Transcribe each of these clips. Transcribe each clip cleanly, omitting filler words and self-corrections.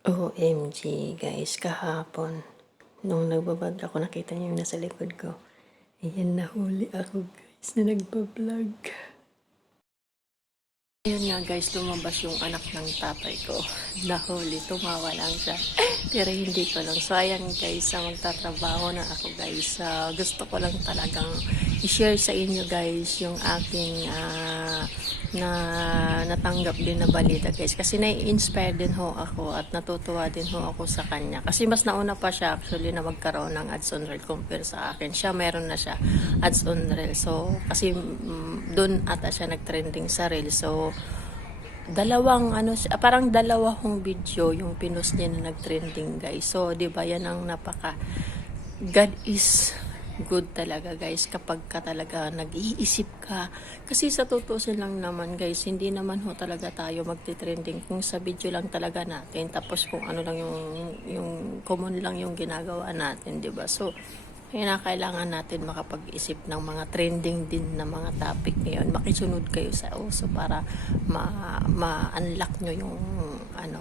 OMG guys, kahapon, nung nagbablog ako, nakita niyo yung nasa likod ko. Ayan, nahuli ako guys na nagbablog. Ayun nga guys, lumabas yung anak ng tatay ko. Nahuli, tumawa lang siya. Pero hindi ko lang. So ayan guys, magtatrabaho na ako guys. Gusto ko lang talagang i-share sa inyo guys yung aking na natanggap din na balita guys. Kasi nai-inspire din ho ako at natutuwa din ho ako sa kanya. Kasi mas nauna pa siya actually na magkaroon ng ads on reel compare sa akin. Siya meron na siya ads on reel. So kasi doon ata siya nagtrending sa reel. So parang dalawang video yung pinost niya na nagtrending guys. So 'di ba yan ang napaka God is good talaga guys kapag ka talaga nag-iisip ka. Kasi sa tutusin lang naman guys, hindi naman ho talaga tayo magti-trending kung sa video lang talaga natin, tapos kung ano lang yung common lang yung ginagawa natin, 'di ba? So kailangan natin makapag-isip ng mga trending din na mga topic ngayon. Makisunod kayo sa uso para ma-unlock nyo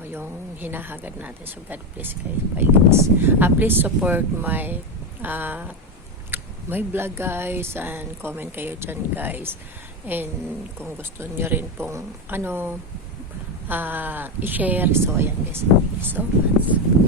yung hinahagad natin. So God bless guys. Bye guys. Please support my vlog guys, and comment kayo dyan guys. And kung gusto nyo rin pong i-share, so ayan guys. Thank you so much.